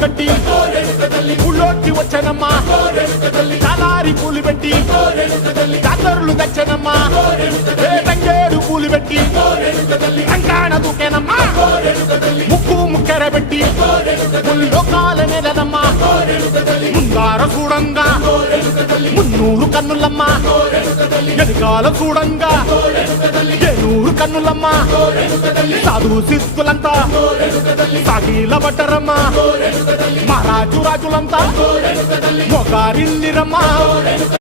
కట్టి ఊళ్ళోకి వచ్చానమ్మా చాలారి పూలు పెట్టి జాతరులు తెచ్చానమ్మా తంగేడు పూలు పెట్టి రంగాణ దూకేనమ్మా ముక్కు ముక్కెర పెట్టి ముల్లోకాల నెలనమ్మా ముందార చూడంగా మున్నూరు కన్నులమ్మా ఎనకాల చూడంగా ఏనూరు కన్నులమ్మా సాధు సిద్ధులంతా సాగిల పట్టరమ్మా మహారాజు రాజులంతా మొగారిల్లిరమ్మా